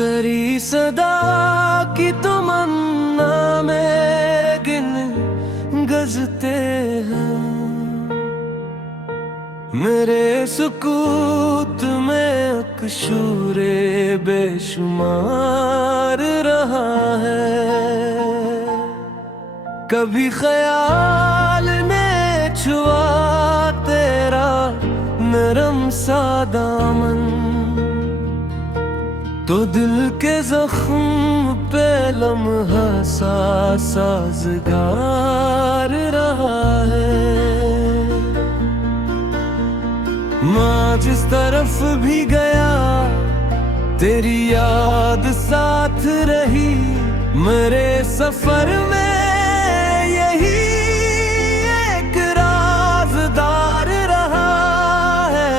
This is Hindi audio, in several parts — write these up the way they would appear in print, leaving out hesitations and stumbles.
तेरी सदा की तमन्ना में गिन गजते हैं, मेरे सुकूत में अकशूरे बेशुमार रहा है। कभी ख्याल ने छुआ तेरा नरम सा दामन, तो दिल के जख्म पे लम्हा सा साजगार रहा है। माँ जिस तरफ भी गया तेरी याद साथ रही, मेरे सफर में यही एक राज़दार रहा है।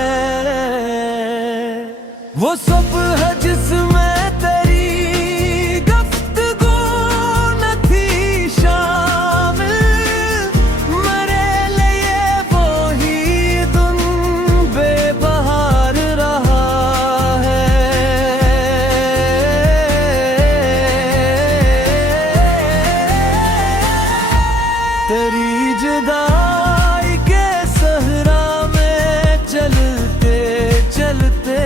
वो सब है जिसमें तेरी गुफ्तगू न थी शामिल, मेरे लिए वो ही दिन बेबहार रहा है। तेरी जुदाई के सहरा में चलते चलते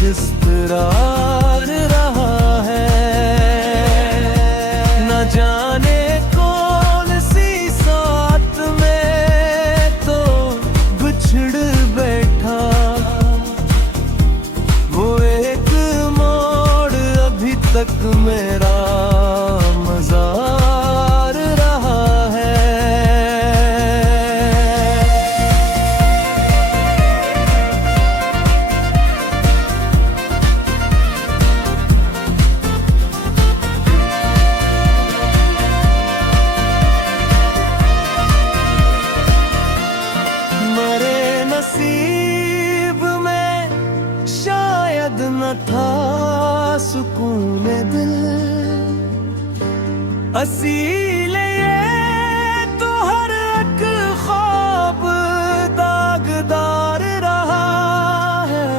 जिस तरह रहा है। न जाने कौन सी साथ में तो बिछड़ बैठा, वो एक मोड़ अभी तक मेरा मज़ार रहा है। नसीब में शायद न था सुकून दिल, असीले ये तो हर एक ख्वाब दागदार रहा है।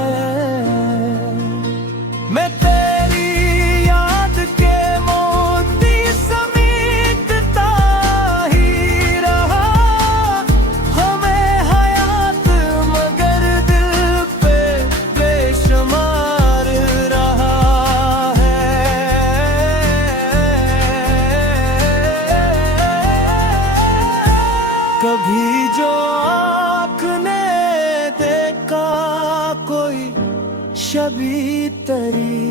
मैं तेरी याद के मोती समेटता ही रहा, हमें हयात मगर दिल पे बेशुमार रहा है। कभी जो आँख ने देखा कोई शबी तरी,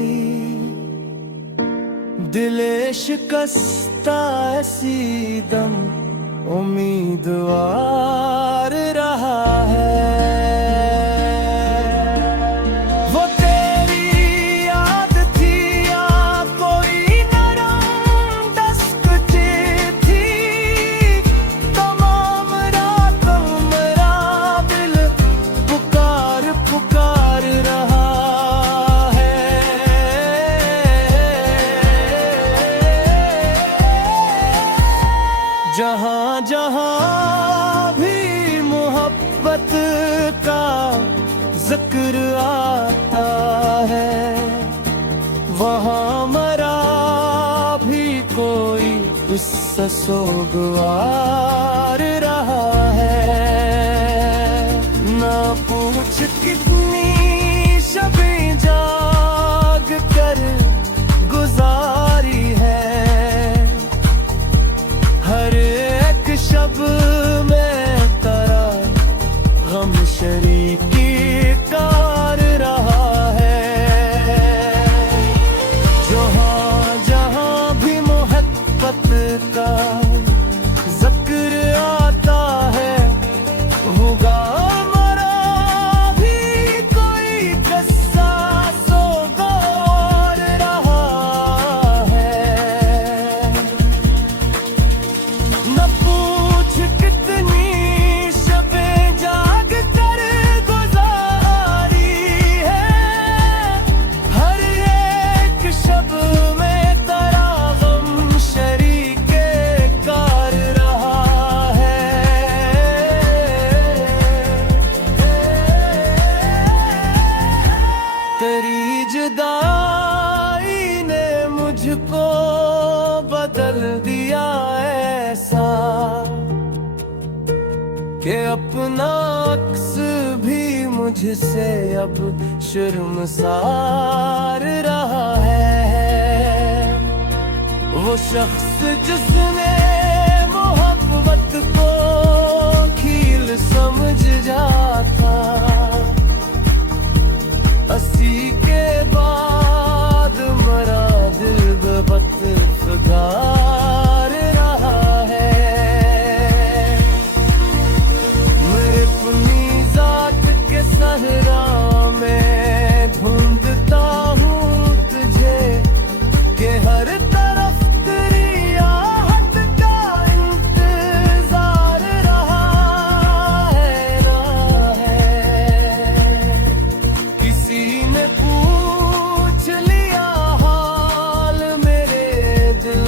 दिले शिकस्ता ऐसी दम उम्मीदवार रहा है। वो तेरी याद थी या कोई नरम दस्तक थी, तमाम रातों मेरा दिल पुकार पुकार रहा है। जहाँ जहाँ भी मोहब्बत का जिक्र आता है, वहाँ मरा भी कोई उससे सोगवार रहा है। ना पूछ कितनी शबें जाग कर गुजारी है, हर एक शब में तेरा गम शरीकी कार रहा है। जहाँ जहाँ भी मोहब्बत का जिक्र आता है, होगा मरा भी तेरी जुदाई ने मुझको बदल दिया ऐसा कि अपना अक्स भी मुझसे अब शर्मसार रहा है। वो शख्स जिसने मोहब्बत को खील समझ जाता, अस्सी के बाद मरा दिल बेवफार रहा है। मेरे अपनी जात के सहरा में ढूंढता हूँ तुझे कि हर तरफ तेरी आहट का इंतजार रहा है। किसी ने पूछ लिया हाल मेरे दिल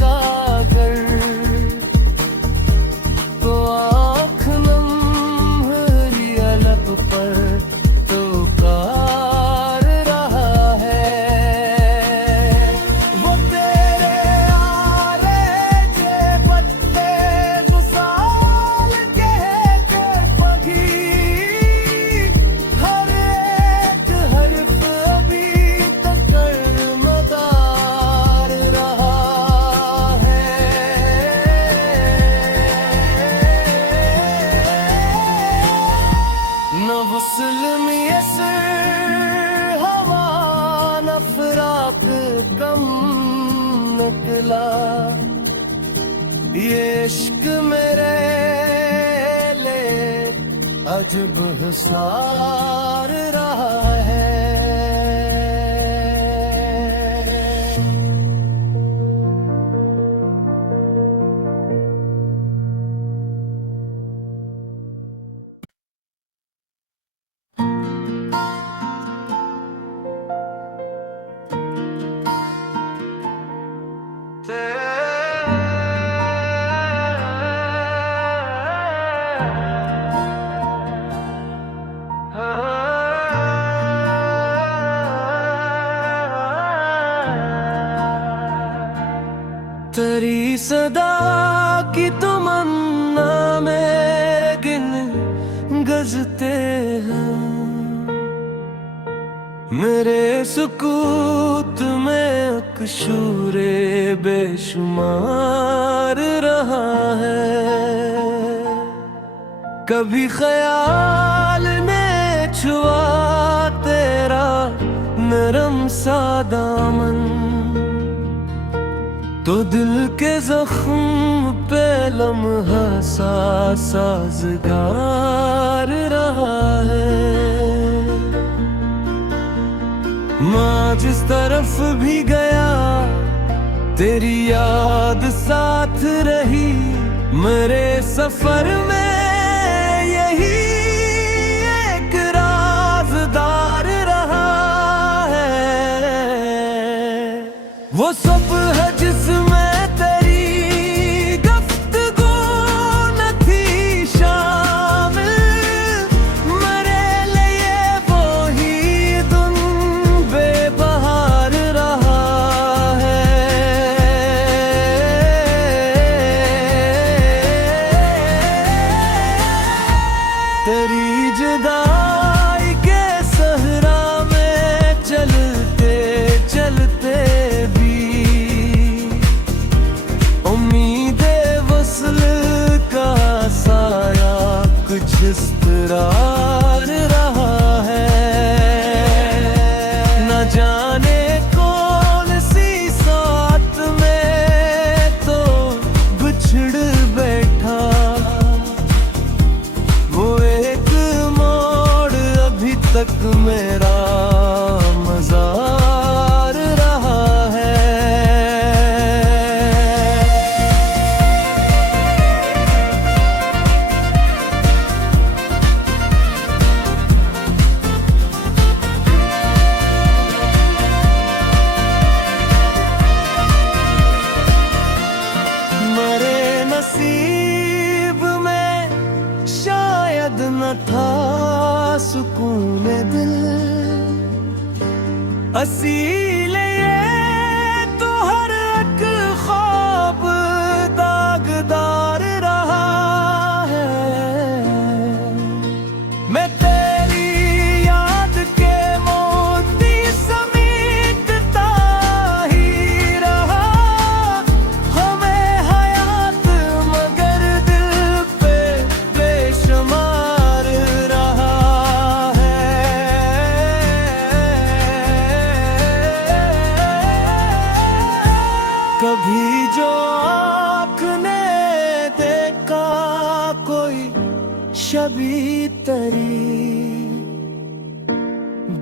का अगर, तो आँख नम भरी लब पर तो कार रहा है। वो तेरे आरे जे पत्ते गुसाल के पगी, हर एक हर्फ अभी तक मदार रहा है। न वस्ल मुयस्सर हवा न फिराक कम निकला, ये इश्क मेरे ले अजब हिसार रहा है। तेरी सदा की तमन्ना में गिन गजते हैं, मेरे सुकूत में अकशूरे बेशुमार रहा है। कभी ख्याल ने छुआ तेरा नरम सा दामन, तो दिल के जख्म पे लम्हा सा साजगार रहा है। माँ जिस तरफ भी गया तेरी याद साथ रही, मेरे सफर में यही एक राज़दार रहा है। वो सब है जिसमें तेरी गुफ्तगू न थी शामिल, मेरे लिए वो ही दिन बेबहार रहा है। तेरी जुदाई के सहरा में चलते चलते भी असीले तो हर एक ख्वाब दागदार रहा है। मैं तेरी याद के मोती समेटता ही रहा। हमें हयात मगर दिल पे बेशुमार रहा है। कभी जो आँख ने देखा कोई शबी तरी,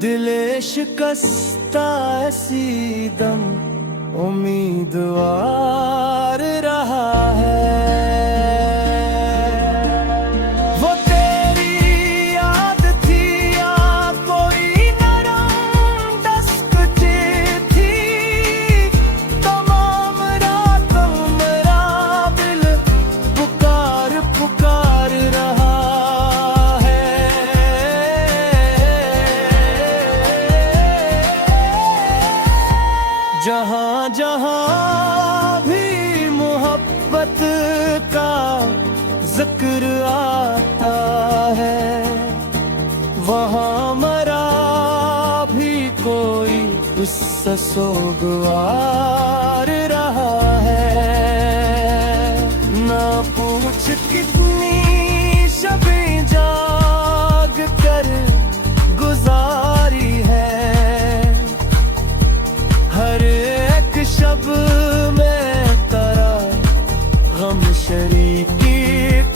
दिले शिकस्ता ऐसी दम उम्मीदवार रहा है। वो तेरी याद थी या कोई नरम डस्क थी, तमाम रातों मेरा दिल पुकार पुकार रहा है। जहाँ जहाँ भी मोहब्बत का जिक्र आता है, वहाँ मरा भी कोई उससे सोगवार रहा है। ना पूछ कितनी शबें जाग कर गुजारी है, हर एक शब में तेरा गम शरीकी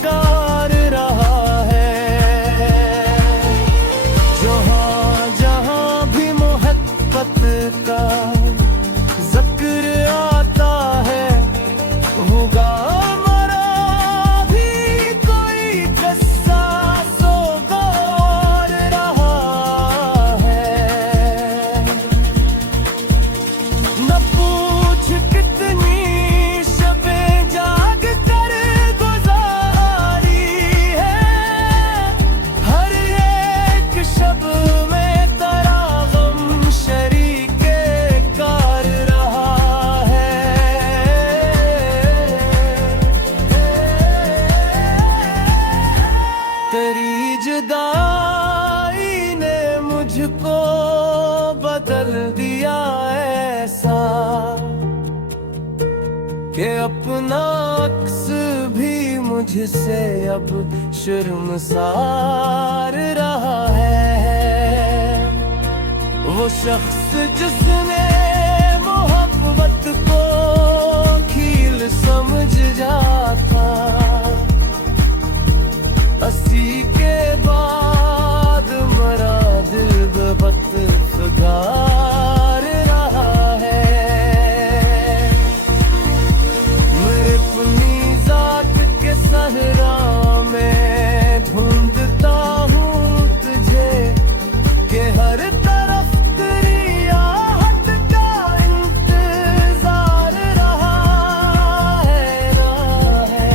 कार रहा है। जहाँ जहाँ भी मोहब्बत का जिक्र आता है, होगा मरा भी कोई किस्सा सोगवार रहा है। न पूछ कितनी शबें जाग कर गुजारी है, हर एक शब में तेरा गम शरीके कार रहा है। तेरी जुदाई ने मुझको बदल दिया ऐसा कि अपना अक्स भी मुझसे अब शर्मसार रहा है। वो शख्स जिसने मोहब्बत को खील समझ जाता, अस्सी के बाद मरा दिल बेवकूफ़गार रहा है। मेरे अपनी ज़ात के सहरा में ढूंढता हूँ तुझे, कि हर तरफ तेरी आहट का इंतजार रहा है। ना है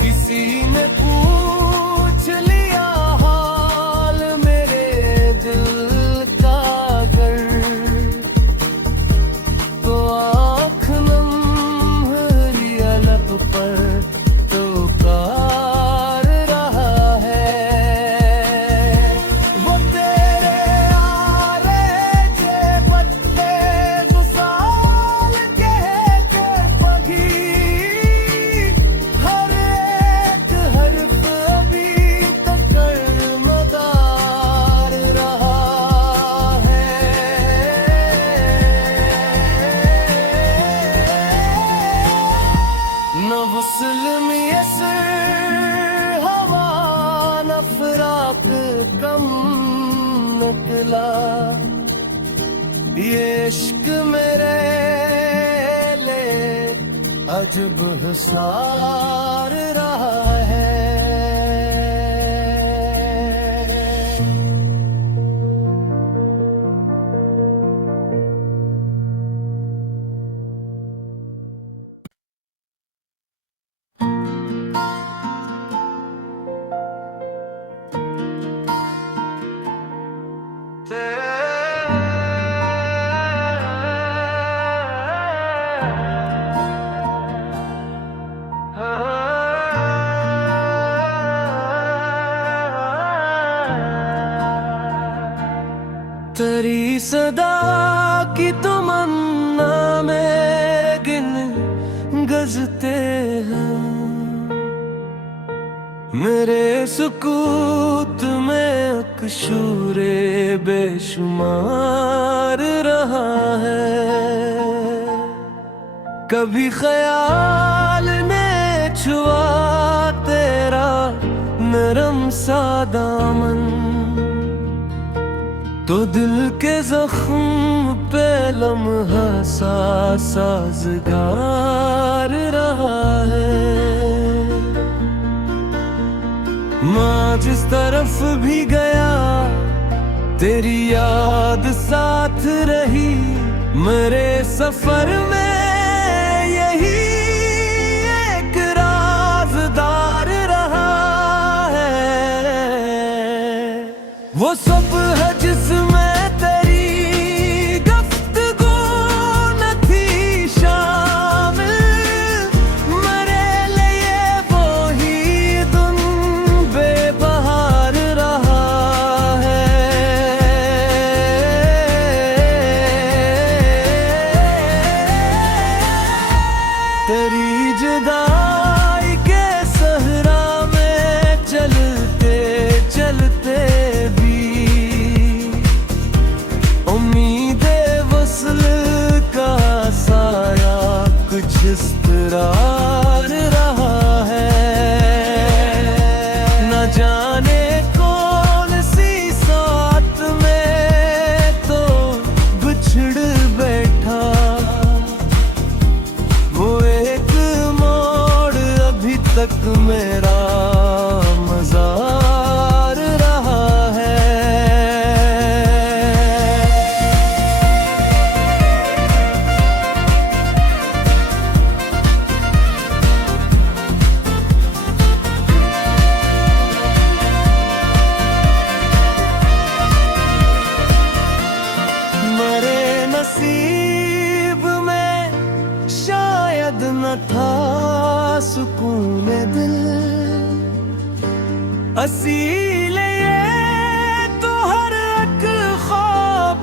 किसी ने पूछ लिया हाल मेरे दिल का अगर, तो आँख नम लिया लब पर तो कार रहा है। वो तेरे आरे जे पत्ते गुसाल कह के पगी, हर एक हर्फ अभी तक मदार रहा है। न वस्ल मुयस्सर हवा न फिराक कम निकला, ये इश्क मेरे ले अजब हिसार रहा है। तेरे तेरी सदा की तमन्ना में गिन गजते हैं, मेरे सुकूत में अकशूरे बेशुमार रहा है। कभी ख्याल ने छुआ तेरा नरम सा दामन, तो दिल के जख्म पे लम्हा सा साजगार रहा है। माँ जिस तरफ भी गया तेरी याद साथ रही, मेरे सफर में यही एक राज़दार रहा है। वो सब है जिसमें तेरी गुफ्तगू न थी शामिल, मेरे लिए वो ही दिन बेबहार रहा है। तेरी जुदाई के सहरा में चलते चलते इस तरह रहा है। न जाने कौन सी साथ में तो बिछड़ बैठा, वो एक मोड़ अभी तक मेरा मज़ार रहा है। नसीब में शायद न था सुकून दिल, इसीलिए तो हर एक ख्वाब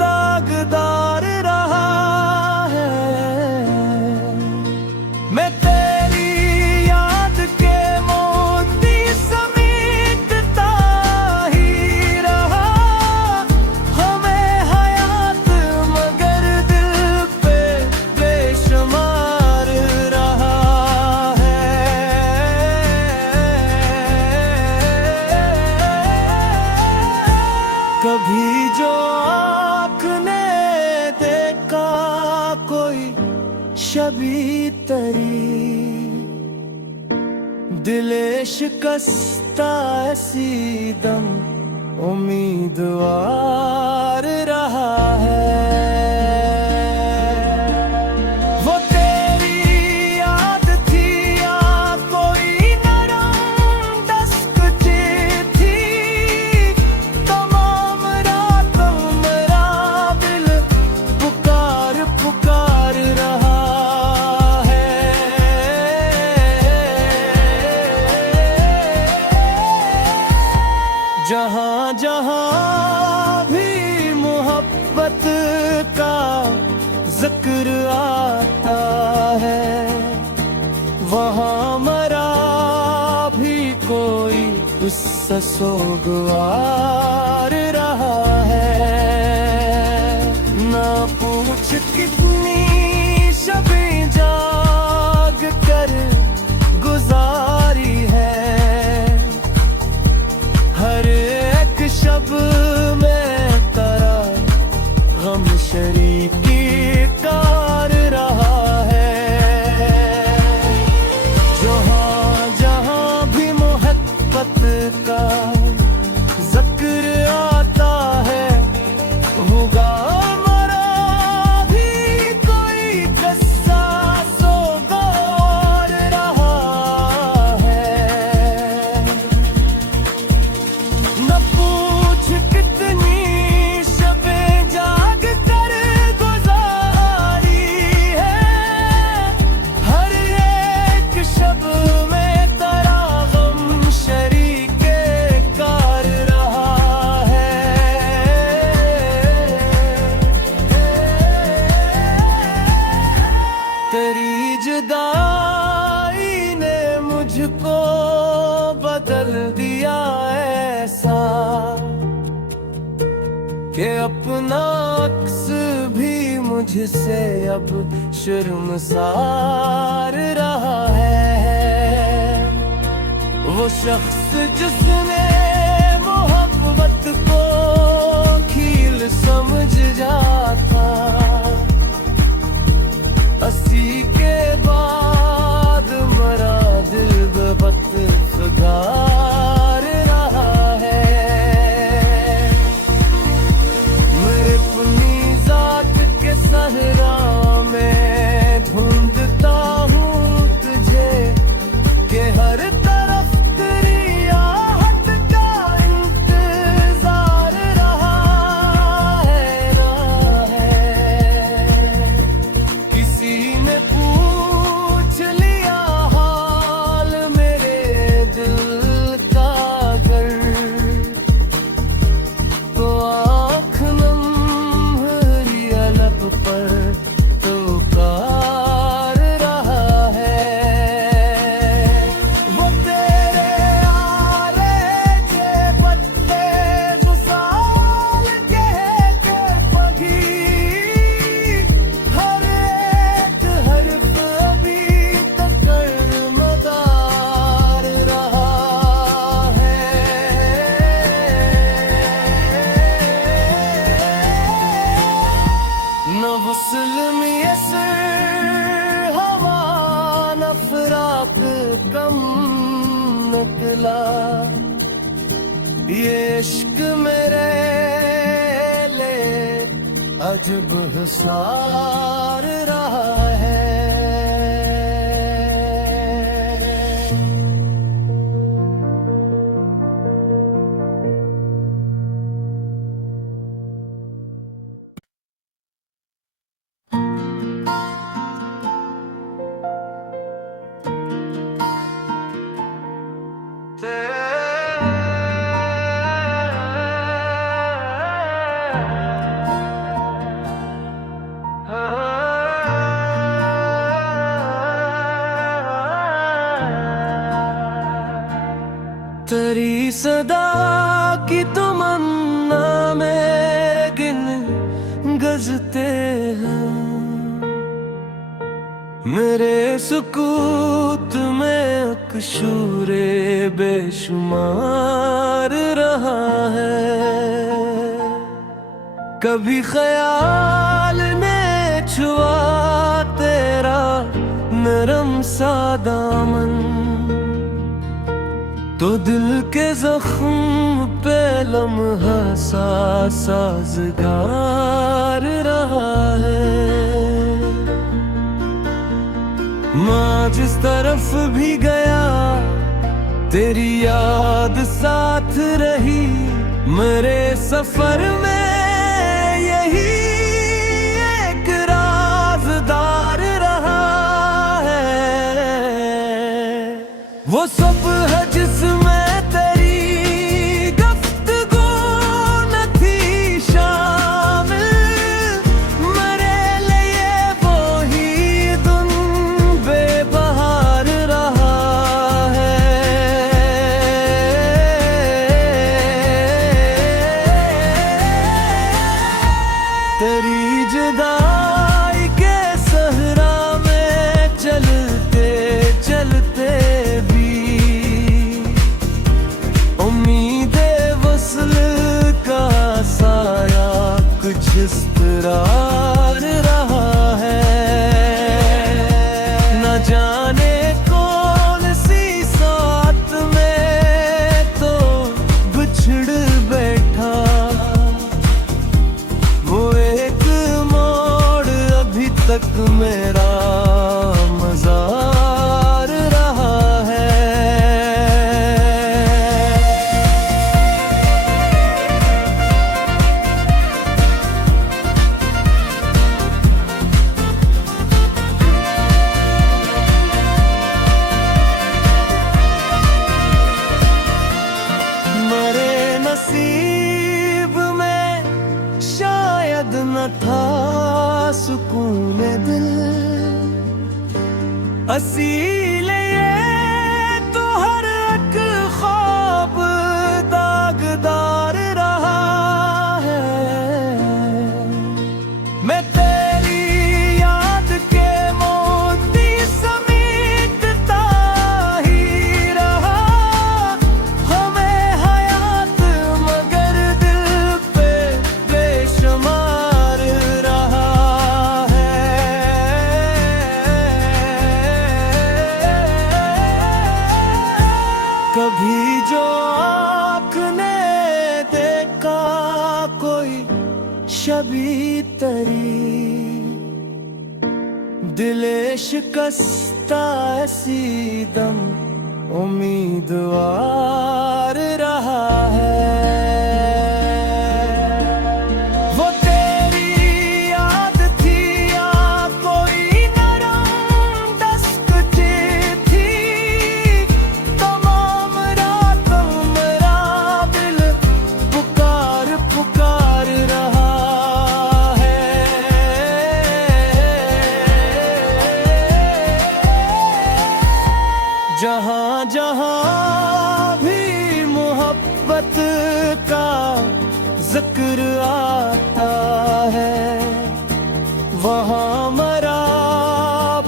दागदार रहा है। मैं तेरी याद के मोती समेटता ही रहा, हमें हयात मगर दिल पे बेशुमार रहा है। कभी जो आँख ने देखा कोई शबी तरी, दिले शिकस्ता ऐसी दम उम्मीदवार रहा है। वो तेरी याद थी या कोई नरम दस्तक थी, तमाम रातों मेरा दिल पुकार पुकार रहा है। जहाँ जहाँ भी मोहब्बत का जिक्र आता है, वहाँ मरा भी कोई उससे सोगवार रहा है। ना पूछ कितनी शबें जाग कर गुजारी है, हर एक शब में तेरा गम शरीकी कार रहा है। जहाँ जहाँ भी मोहब्बत का जिक्र आता है, होगा मरा भी अपना अक्स भी मुझसे अब शर्मसार रहा है। वो शख्स जिसने मोहब्बत को खील समझ जाता, 80 के बाद मरा दिल बेवकूफ़गार रहा है। मेरे अपनी जात के सहरा में ढूंढता हूँ तुझे, कि हर तरफ तेरी आहट का इंतजार रहा है। किसी ने पूछ लिया हाल मेरे दिल का अगर, तो आँख नम हुई लब पर तो कार रहा है। वो तेरे आरे के पत्ते जो साल के पगी, हर एक हर्फ अभी तक मदार रहा है। न वस्ल में असर हवा, न फिराक कम निकला, ये इश्क मेरे ले अजब हिसार रहा है। तेरी सदा की तमन्ना मेरे गिन गजते हैं, मेरे सुकूत में अकशूरे बेशुमार रहा है। कभी ख्याल ने छुआ तेरा नरम सा दामन, तो दिल के जख्म पे लम्हा सा साजगार रहा है। माँ जिस तरफ भी गया तेरी याद साथ रही, मेरे सफर में यही एक राज़दार रहा है। वो सब है जिसमें तेरी गुफ्तगू न थी शामिल, मेरे लिए वो ही दिन बेबहार रहा है। तेरी जुदाई के सहरा में चलते चलते भी उम्मीदे वस्ल का साया कुछ इस तरह रहा है। न जाने कौन सी साथ में तो बिछड़ बैठा, वो एक मोड़ अभी तक मेरा मजार रहा है। मेरे नसीब में शायद न था सुकून दिल, इसीलिए तो हर एक ख्वाब दागदार रहा है। शबी तरी दिले शिकस्ता ऐसी दम उम्मीदवार रहा है। वो तेरी याद थी या कोई नरम दस्त थी, तमाम रातों मेरा दिल पुकार पुकार रहा है। जहाँ जहाँ भी मोहब्बत का जिक्र आता है, वहाँ मरा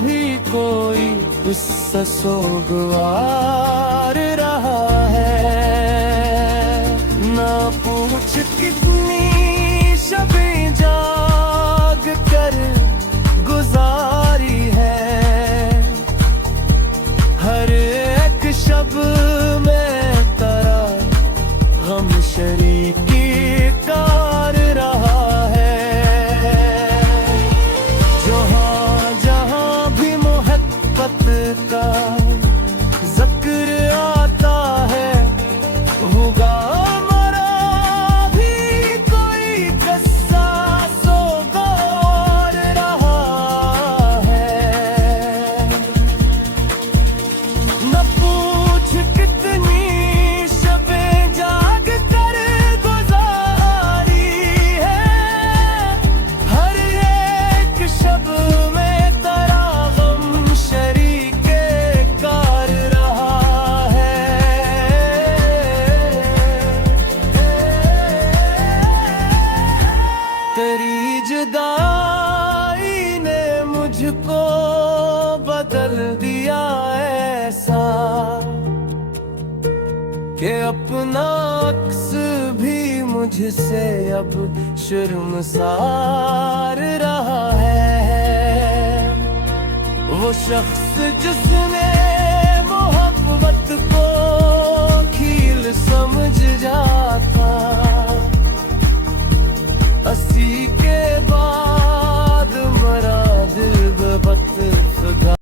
भी कोई उससे सोगवार रहा है। ना पूछ कितनी शबें जाग कर गुजारी है, हर एक शब में तेरा गम शरीकी कार रहा है। जहाँ जहाँ भी मोहब्बत का जिक्र आता है, होगा मरा भी कोई किस्सा सोगवार रहा है। न पूछ कितनी शबें जाग कर गुजारी है, हर एक शब में तेरा गम शरीके कार रहा है। तेरी जुदाई ने मुझको बदल दिया ऐसा कि अपना अक्स भी मुझसे अब शर्मसार रहा है। वो शख्स जिसने मोहब्बत को खील समझ जाता